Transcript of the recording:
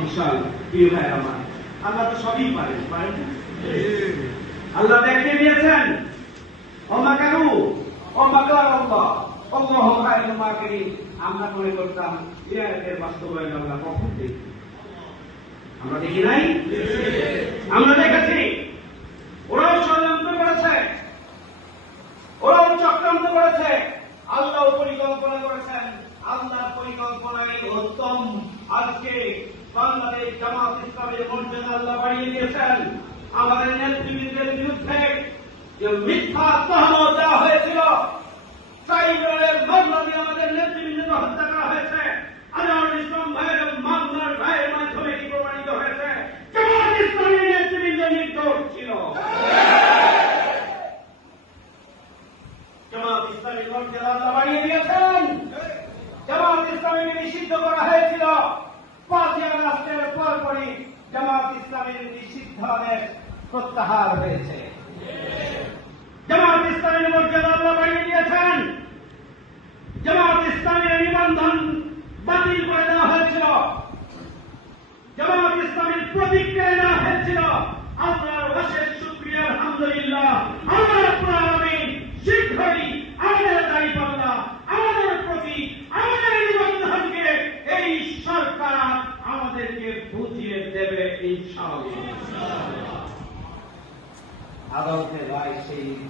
ইনশাআল্লাহ। প্রিয় ভাই আমার, আল্লাহ তো সবই পারেন, পারেন না? আল্লাহ দেখিয়ে দিয়েছেন, অমাকারু অমাকার আল্লাহ আল্লাহু খায়রুল মাকিরিন। আমরা মনে করতাম এর বাস্তবায়ন আমরা কখন দেখি? আমরা দেখি নাই? আমরা দেখেছি। ওরাও ষড়যন্ত্র করেছে, ওরাও চক্রান্ত করেছে, আল্লাহ পরিকল্পনা করেছেন। আল্লাহর পরিকল্পনায় উত্তম আজকে বাংলাদেশ জামাত ইসলামের মর্যাদা আল্লাহ বাড়িয়ে দিয়েছেন। আমাদের নেতৃবৃন্দের বিরুদ্ধে যে মিথ্যা তহমত দেওয়া হয়েছিল, সাইবরের মামলা দিয়ে আমাদের নেতৃবৃন্দকে হত্যা করা হয়েছে, আনোয়ারুল ইসলাম ভাইয়ের মামলার রায়ের মাধ্যমে কি প্রমাণিত হয়েছে? জামাত ইসলামের নেতৃবৃন্দ নির্দোষ ছিল। জামাত ইসলামের মর্যাদা আল্লাহ বাড়িয়ে দিয়েছেন। জামাত ইসলামীকে নিষিদ্ধ করা হয়েছিল, 5ই আগস্টের পরপরই জামাত ইসলামের নিষিদ্ধ আদেশ প্রত্যাহার হয়েছে। জামাত ইসলামের মর্যাদা আল্লাহ বাড়িয়ে দিয়েছেন। জামাত ইসলামের নিবন্ধন বাতিল করে দেওয়া হয়েছিল, জামাত ইসলামের প্রতীক কেড়ে নেওয়া হয়েছিল। আল্লাহর অশেষ শুকরিয়া, আলহামদুলিল্লাহ। আল্লাহ রাব্বুল আলামিন শীঘ্রই আমাদের দাঁড়িপাল্লা, আমাদের প্রতি, আমাদের নিবন্ধনকে এই সরকার আমাদেরকে বুঝিয়ে দেবে ইনশাআল্লাহ। আদালতে ভাই সেই